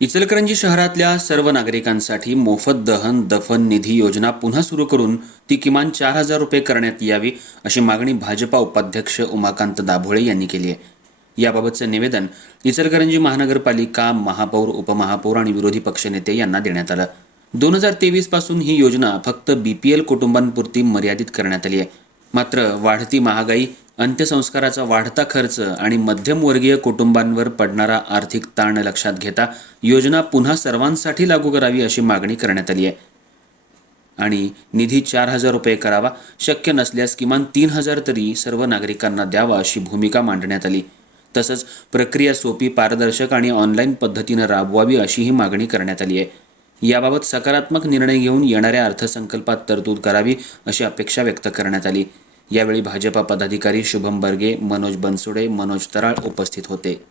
इचलकरंजी शहरातल्या सर्व नागरिकांसाठी मोफत दहन दफन निधी योजना पुन्हा सुरू करून ती किमान चार हजार रुपये करण्यात यावी अशी मागणी भाजपा उपाध्यक्ष उमाकांत दाभोळे यांनी केली आहे. याबाबतचं निवेदन इचलकरंजी महानगरपालिका महापौर उपमहापौर आणि विरोधी पक्षनेते यांना देण्यात आलं. दोन हजार तेवीसपासून ही योजना फक्त बी पी एल कुटुंबांपुरती मर्यादित करण्यात आली आहे. मात्र वाढती महागाई अंत्यसंस्काराचा वाढता खर्च आणि मध्यमवर्गीय कुटुंबांवर पडणारा आर्थिक ताण लक्षात घेता योजना पुन्हा सर्वांसाठी लागू करावी अशी मागणी करण्यात आली आहे. आणि निधी चार हजार रुपये करावा शक्य नसल्यास किमान तीन हजार तरी सर्व नागरिकांना द्यावा अशी भूमिका मांडण्यात आली. तसंच प्रक्रिया सोपी पारदर्शक आणि ऑनलाईन पद्धतीनं राबवावी अशीही मागणी करण्यात आली आहे. याबाबत सकारात्मक निर्णय घेऊन येणाऱ्या अर्थसंकल्पात तरतूद करावी अशी अपेक्षा व्यक्त करण्यात आली. यावेळी भाजपा पदाधिकारी शुभम बर्गे मनोज बनसोडे मनोज तराळ उपस्थित होते.